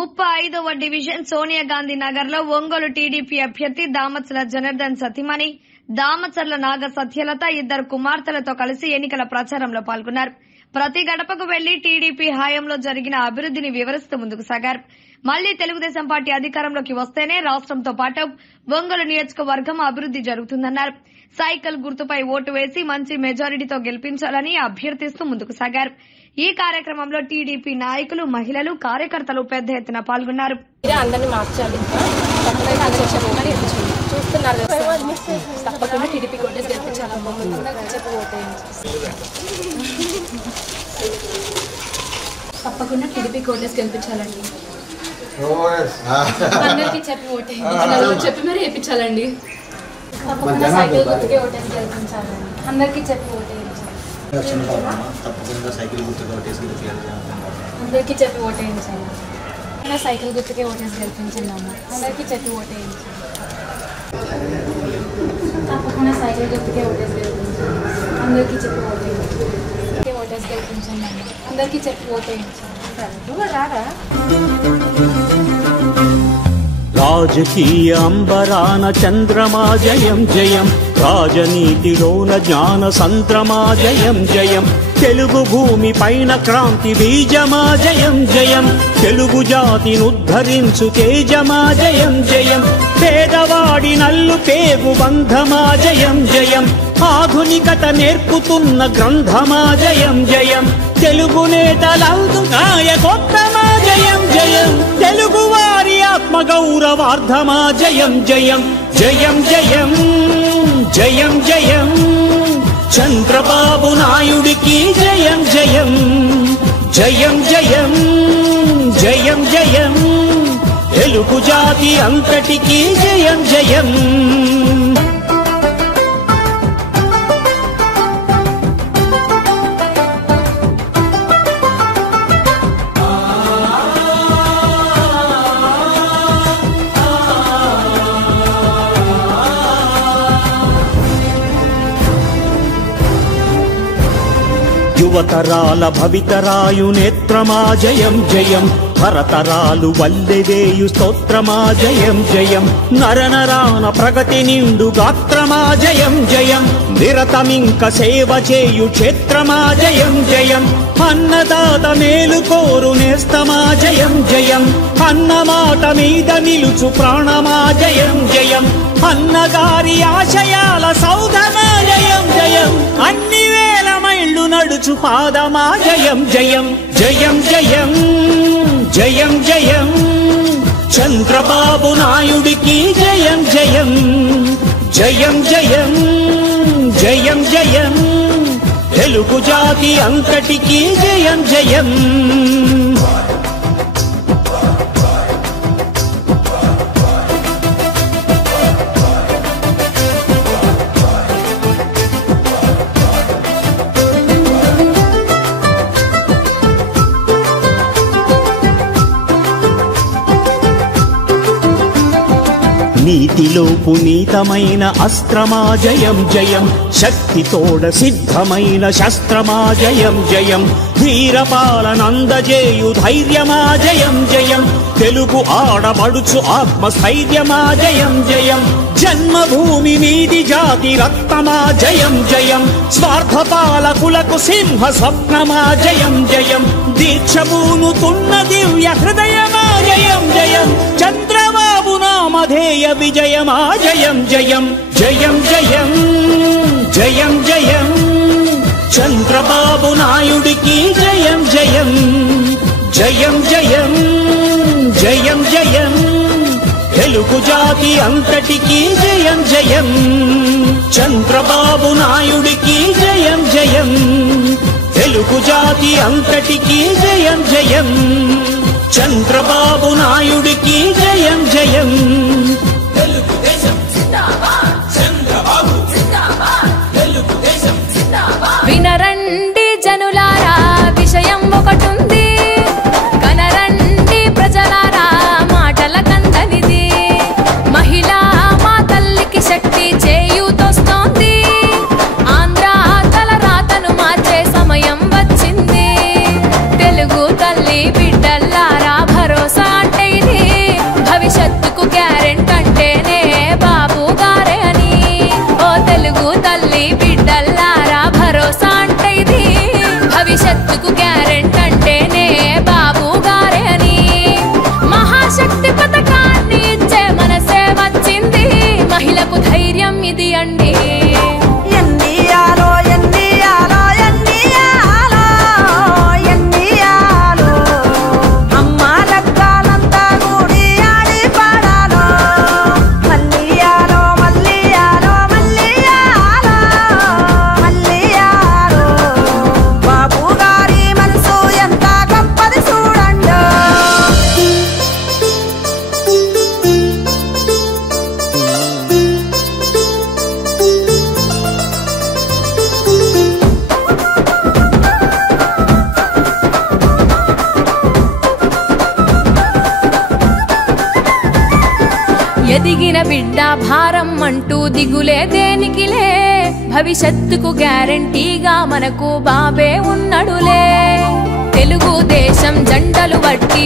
35వ division Sonia Gandhi Nagar లో Ongole TDP అభ్యర్థి దామచర్ల జనార్దన్ సతీమణి దామచర్ల నాగ సత్యలత ఇద్దరు కుమార్తెలతో కలిసి ఎన్నికల ప్రచారంలో పాల్గొన్నారు. ప్రతి గడపకు వెళ్లి టీడీపీ హయాంలో జరిగిన అభివృద్ధిని వివరిస్తూ ముందుకు సాగారు. మళ్లీ తెలుగుదేశం పార్టీ అధికారంలోకి వస్తేనే రాష్ట్రంతో పాటు ఒంగోలు నియోజకవర్గం అభివృద్ది జరుగుతుందన్నారు. సైకిల్ గుర్తుపై ఓటు వేసి మంచి మెజారిటీతో గెలిపించాలని అభ్యర్థిస్తూ ముందుకు సాగారు. ఈ కార్యక్రమంలో టీడీపీ నాయకులు, మహిళలు, కార్యకర్తలు పెద్ద ఎత్తున పాల్గొన్నారు. తప్పకుండా టీడీపీ కోటేసి గెలిపించాలి. తప్పకుండా టీడీపీ కోటేసి గెలిపించాలండి. అందరికీ చెప్పి ఓటేయండి, చెప్పి మరి వేయించాలండి. తప్పకుండా సైకిల్ గుర్తుకే ఓటేసి గెలిపించాలండి. అందరికీ చెప్పి ఓటేయించాలి. తప్పకుండా సైకిల్ గుర్తుగా ఓటేసి అందరికీ చెప్పి ఓటేయించాలి. సైకిల్ గుర్తుకే ఓటేసి గెలిపించండి అమ్మ. అందరికీ చెప్పి ఓటేయించాలి. తప్పకుండా సైకిల్ గుర్తుకే ఓటేసి గెలిపించాలి. అందరికీ చెప్పి ఓటేయించాలి. ఓటేసి గెలిపించండి అమ్మ. అందరికీ చెప్పి ఓటేయించాలి. రాజకీయ అంబరాన చంద్రమా జయం జయం, రాజనీతిలోన జ్ఞాన సంద్రమా జయం జయం, తెలుగు భూమి పైన క్రాంతి బీజమా జయం జయం, తెలుగు జాతినుద్ధరించు తేజమా జయం జయం, పేదవాడి నల్లు పేగు బంధమా జయం జయం, ఆధునికత నేర్పుతున్న గ్రంథమా జయం జయం, తెలుగు నేతలందు నాయకోత్తమా జయం జయం, తెలుగు వారి ఆత్మ గౌరవార్థమా జయం జయం జయం జయం జయం జయం, చంద్రబాబు నాయుడికి జయం జయం జయం జయం జయం జయం, తెలుగు జాతి అంతటికి జయం జయం. యువతరాల భవితరాయు నేత్రమా జయం జయం, భరతరాలు వల్లెవేయు స్తోత్రమా జయం జయం, నరనరాన ప్రగతి నిండు గాత్రమా జయం జయం, నిరతమింక సేవ చేయు క్షేత్రమా జయం జయం, అన్నదాత మేలు కోరు నేస్తమా జయం జయం, అన్నమాట మీద నిలుచు ప్రాణమా జయం జయం, అన్నగారి ఆశయాల సౌధమా జయం జయం, అన్ని వేల మైళ్ళు నడుచు పాదమా జయం జయం జయం జయం జయం జయం, చంద్రబాబు నాయుడికి జయం జయం జయం జయం జయం జయం, తెలుగు జాతి అంతటికి జయం జయం. నీతిలో పునీతమైన అస్త్రమా జయం జయం, శక్తితోడ సిద్ధమైన శస్త్రమా జయం జయం, ధీరపాలనందజేయు ధైర్యమా జయం జయం, తెలుగు ఆడబడుచు ఆత్మస్థైర్యమా జయం జయం, జన్మభూమి మీది జాతి రక్తమా జయం జయం, స్వార్థ పాలకులకు సింహ స్వప్నమా జయం జయం, దీక్షభూనుతున్న దివ్య హృదయమా జయం జయం, చంద్రబాబు నామధేయ విజయమా జయం జయం జయం జయం జయం జయం, చంద్రబాబు నాయుడికి జయం జయం జయం జయం జయం జయం, తెలుగు జాతి అంతటికి జయం జయం, చంద్రబాబు నాయుడికి జయం జయం, తెలుగు జాతి అంతటికి జయం జయం, చంద్రబాబు నాయుడికి జయం జయం. తెలుగుదేశం జిందాబాద్, చంద్రబాబు జిందాబాద్, తెలుగుదేశం జిందాబాద్. వినరండి జనులారా, విషయం ఒకటుంది, కనరండి ప్రజలారా, మాటల కందనిది, మహిళా మా తల్లికి శక్తి చేయూతొస్తోంది, ఆంధ్ర తల రాతను మార్చే సమయం వచ్చింది, తెలుగు తల్లి బిడ్డల్లారా భరోసా అంటే ఎదిగిన బిడ్డ భారం అంటూ దిగులే దేనికిలే, భవిష్యత్తుకు గ్యారంటీగా మనకు బాబే ఉన్నడులే. తెలుగు దేశం జెండలు వట్టి